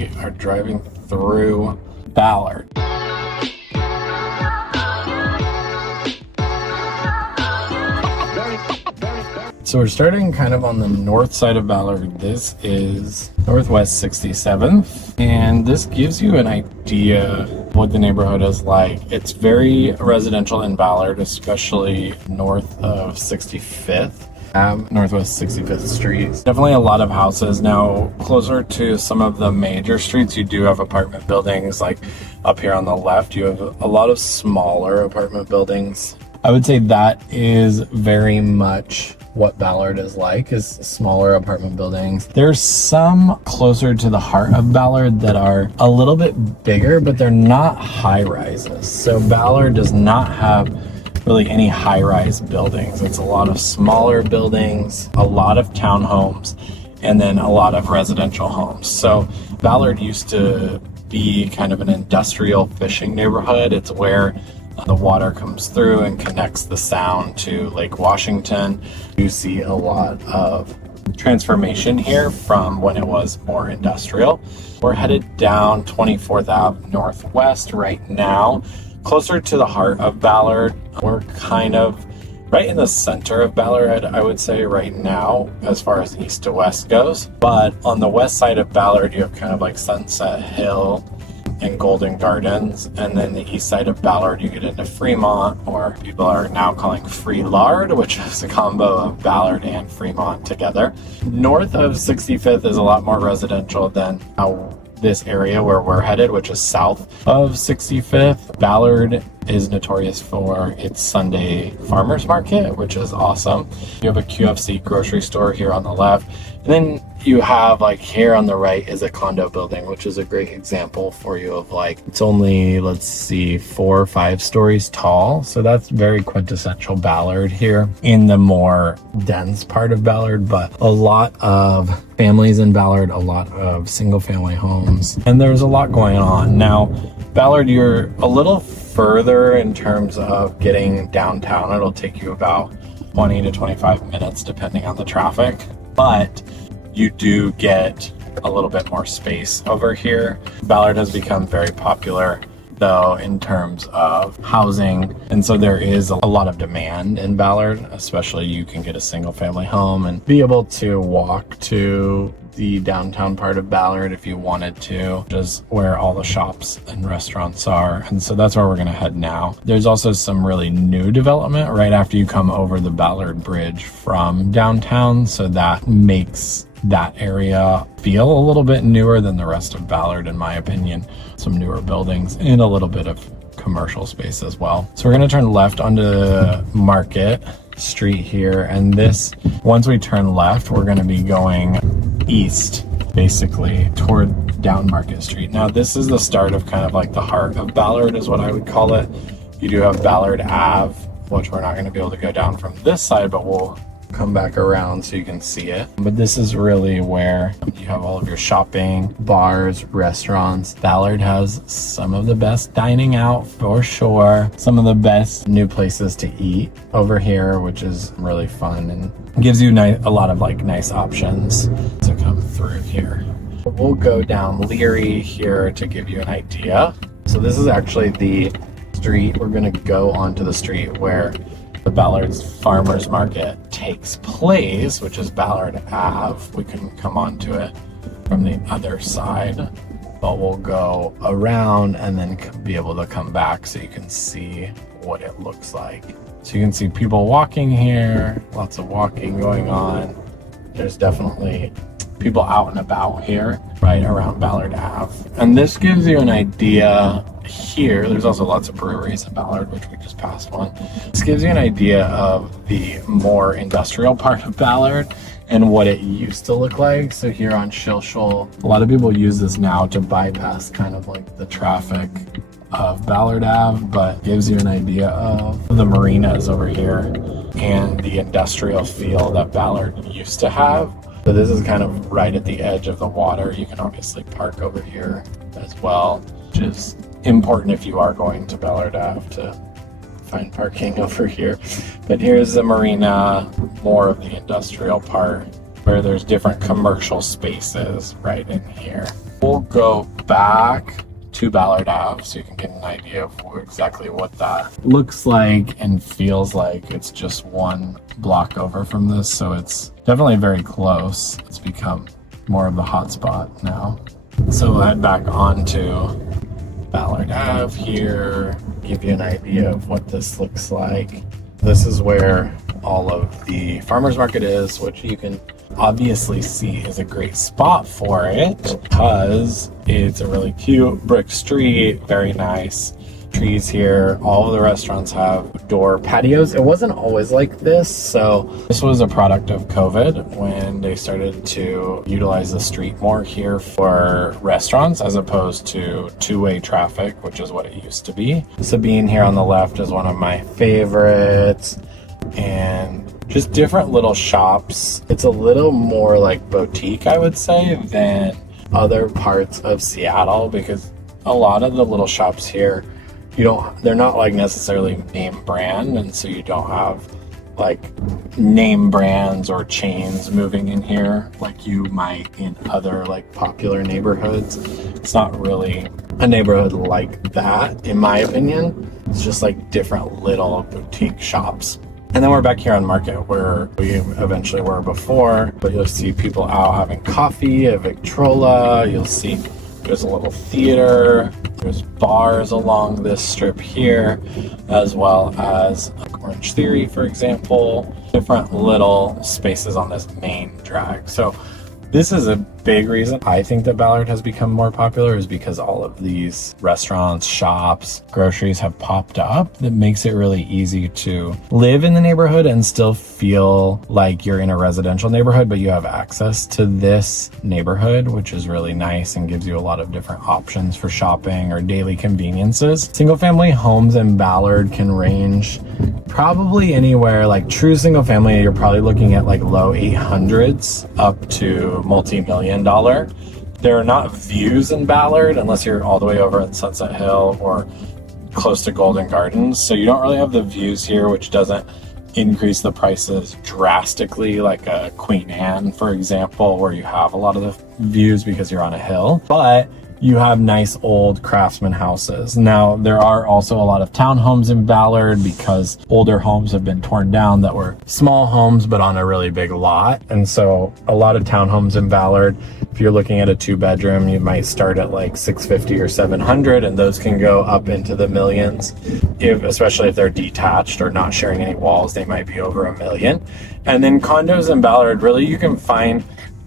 we are driving through Ballard. So we're starting kind of on the north side of Ballard. This is Northwest 67th, and this gives you an idea what the neighborhood is like. It's very residential in Ballard, especially north of 65th. Northwest 65th Street. Definitely a lot of houses. Now, closer to some of the major streets, you do have apartment buildings. Like up here on the left, you have a lot of smaller apartment buildings. I would say that is very much what Ballard is like, is smaller apartment buildings. There's some closer to the heart of Ballard that are a little bit bigger, but they're not high rises. So Ballard does not have really any high-rise buildings. It's a lot of smaller buildings, a lot of townhomes, and then a lot of residential homes. So Ballard used to be kind of an industrial fishing neighborhood. It's where the water comes through and connects the sound to Lake Washington. You see a lot of transformation here from when it was more industrial. We're headed down 24th Ave Northwest right now, closer to the heart of Ballard. We're kind of right in the center of Ballard, I would say right now, as far as east to west goes. But on the west side of Ballard, you have kind of like Sunset Hill and Golden Gardens, and then the east side of Ballard you get into Fremont, or people are now calling Freelard, which is a combo of Ballard and Fremont together. North of 65th is a lot more residential than this area where we're headed, which is south of 65th. Ballard is notorious for its Sunday farmers market, which is awesome. You have a QFC grocery store here on the left, and then you have like here on the right is a condo building, which is a great example for you of like, it's only, let's see, 4 or 5 stories tall. So that's very quintessential Ballard here in the more dense part of Ballard, but a lot of families in Ballard, a lot of single family homes, and there's a lot going on. Now, Ballard, you're a little further in terms of getting downtown. It'll take you about 20 to 25 minutes depending on the traffic, but you do get a little bit more space over here. Ballard has become very popular though in terms of housing, and so there is a lot of demand in Ballard. Especially you can get a single family home and be able to walk to the downtown part of Ballard if you wanted to, which is where all the shops and restaurants are. And so that's where we're gonna head now. There's also some really new development right after you come over the Ballard Bridge from downtown, so that makes that area feel a little bit newer than the rest of Ballard, in my opinion. Some newer buildings and a little bit of commercial space as well. So we're going to turn left onto Market Street here, and this, once we turn left, we're going to be going east basically toward down Market Street. Now this is the start of kind of like the heart of Ballard is what I would call it. You do have Ballard Ave, which we're not going to be able to go down from this side, but we'll come back around so you can see it. But this is really where you have all of your shopping, bars, restaurants. Ballard has some of the best dining out for sure. Some of the best new places to eat over here, which is really fun and gives you a lot of like nice options to come through here. We'll go down Leary here to give you an idea. So this is actually the street. We're gonna go onto the street where the Ballard's Farmers Market takes place, which is Ballard Ave. We can come onto it from the other side, but we'll go around and then be able to come back so you can see what it looks like. So you can see people walking here, lots of walking going on. There's definitely people out and about here, right around Ballard Ave. And this gives you an idea here. There's also lots of breweries in Ballard, which we just passed one. This gives you an idea of the more industrial part of Ballard and what it used to look like. So here on Shilshole, a lot of people use this now to bypass kind of like the traffic of Ballard Ave, but gives you an idea of the marinas over here and the industrial feel that Ballard used to have. So this is kind of right at the edge of the water. You can obviously park over here as well, which is important if you are going to Ballard Ave to find parking over here. But here's the marina, more of the industrial part, where there's different commercial spaces right in here. We'll go back to Ballard Ave so you can get an idea of exactly what that looks like and feels like. It's just one block over from this, so it's definitely very close. It's become more of the hotspot now. So we'll head back onto Ballard Ave here, give you an idea of what this looks like. This is where all of the farmers market is, which you can obviously see is a great spot for it because it's a really cute brick street, very nice trees here. All of the restaurants have door patios. It wasn't always like this, so this was a product of COVID when they started to utilize the street more here for restaurants as opposed to two-way traffic, which is what it used to be. Sabine here on the left is one of my favorites, and just different little shops. It's a little more like boutique, I would say, than other parts of Seattle, because a lot of the little shops here, they're not like necessarily name brand, and so you don't have like name brands or chains moving in here like you might in other like popular neighborhoods. It's not really a neighborhood like that, in my opinion. It's just like different little boutique shops. And then we're back here on Market where we eventually were before, but you'll see people out having coffee, a Victrola. You'll see there's a little theater. There's bars along this strip here, as well as Orange Theory, for example. Different little spaces on this main drag. So this is a big reason I think that Ballard has become more popular, is because all of these restaurants, shops, groceries have popped up. That makes it really easy to live in the neighborhood and still feel like you're in a residential neighborhood, but you have access to this neighborhood, which is really nice and gives you a lot of different options for shopping or daily conveniences. Single family homes in Ballard can range probably anywhere, like true single family, you're probably looking at like low 800s up to multi-million dollar. There are not views in Ballard unless you're all the way over at Sunset Hill or close to Golden Gardens. So you don't really have the views here, which doesn't increase the prices drastically like a Queen Anne, for example, where you have a lot of the views because you're on a hill. But you have nice old Craftsman houses. Now, there are also a lot of townhomes in Ballard because older homes have been torn down that were small homes but on a really big lot. And so a lot of townhomes in Ballard, if you're looking at a 2-bedroom, you might start at like 650 or 700, and those can go up into the millions. Especially if they're detached or not sharing any walls, they might be over $1 million. And then condos in Ballard, really you can find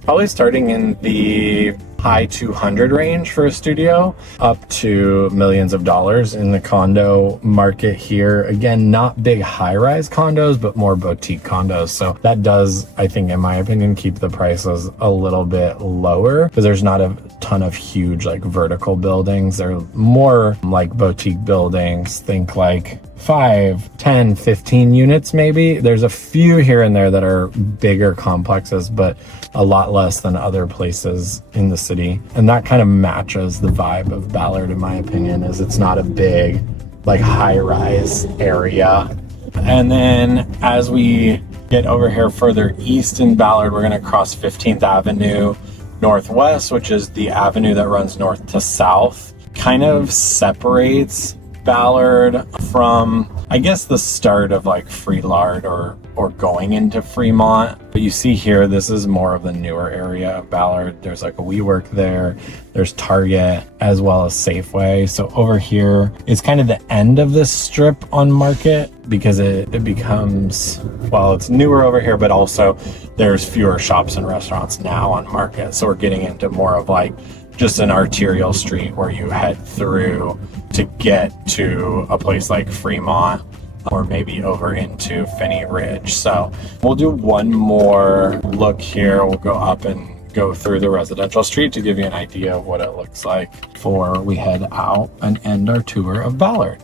probably starting in the high 200 range for a studio up to millions of dollars in the condo market here. Again, not big high-rise condos, but more boutique condos. So that does, I think, in my opinion, keep the prices a little bit lower because there's not a ton of huge like vertical buildings. They're more like boutique buildings. Think like 5, 10, 15 units maybe. There's a few here and there that are bigger complexes, but a lot less than other places in the city. And that kind of matches the vibe of Ballard, in my opinion, is it's not a big like high-rise area. And then as we get over here further east in Ballard, we're going to cross 15th Avenue Northwest, which is the avenue that runs north to south. Kind of separates Ballard from, I guess, the start of like Freelard or going into Fremont. But you see here, this is more of the newer area of Ballard. There's like a WeWork there. There's Target as well as Safeway. So over here is kind of the end of this strip on Market because it becomes, well, it's newer over here, but also there's fewer shops and restaurants now on Market. So we're getting into more of like just an arterial street where you head through to get to a place like Fremont or maybe over into Finney Ridge. So we'll do one more look here. We'll go up and go through the residential street to give you an idea of what it looks like before we head out and end our tour of Ballard.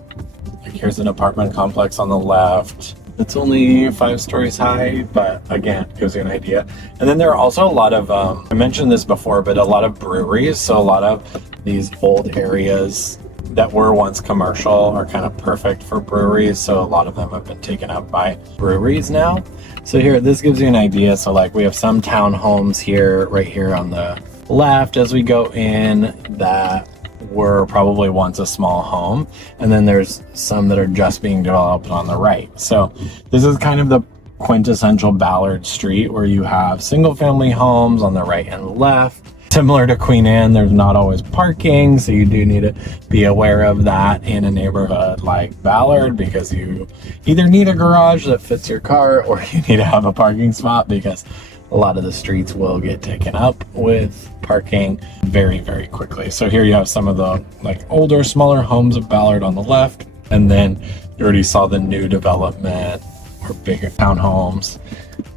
Like here's an apartment complex on the left. It's only 5 stories high, but again, gives you an idea. And then there are also a lot of, I mentioned this before, but a lot of breweries. So a lot of these old areas that were once commercial are kind of perfect for breweries. So a lot of them have been taken up by breweries now. So here, this gives you an idea. So like we have some townhomes here, right here on the left as we go in that were probably once a small home, and then there's some that are just being developed on the right. So this is kind of the quintessential Ballard street where you have single family homes on the right and left. Similar to Queen Anne, there's not always parking, so you do need to be aware of that in a neighborhood like Ballard, because you either need a garage that fits your car or you need to have a parking spot, because a lot of the streets will get taken up with parking very, very quickly. So here you have some of the like older, smaller homes of Ballard on the left, and then you already saw the new development or bigger townhomes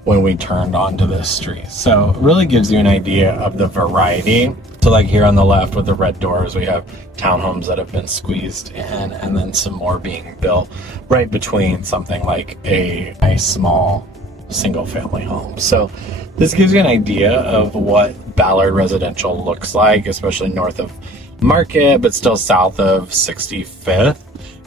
when we turned onto this street. So it really gives you an idea of the variety. So like here on the left with the red doors, we have townhomes that have been squeezed in, and then some more being built right between something like a nice small single family home. So this gives you an idea of what Ballard residential looks like, especially north of Market, but still south of 65th.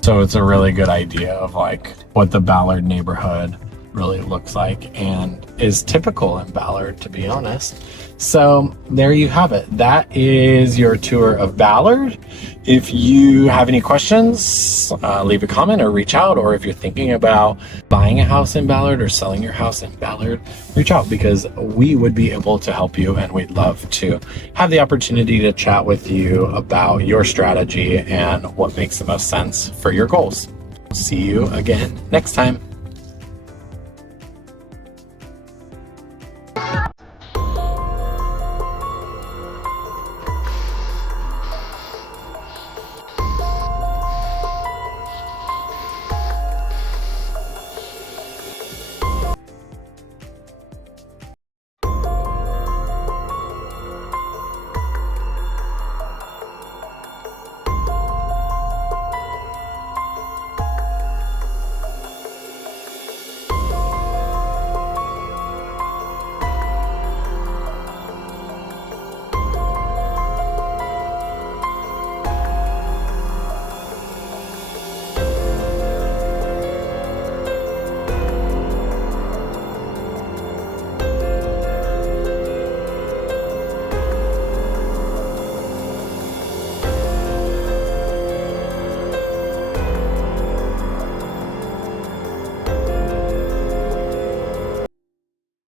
So it's a really good idea of like what the Ballard neighborhood really looks like and is typical in Ballard, to be honest. So there you have it. That is your tour of Ballard. If you have any questions, leave a comment or reach out. Or if you're thinking about buying a house in Ballard or selling your house in Ballard, reach out, because we would be able to help you, and we'd love to have the opportunity to chat with you about your strategy and what makes the most sense for your goals. See you again next time.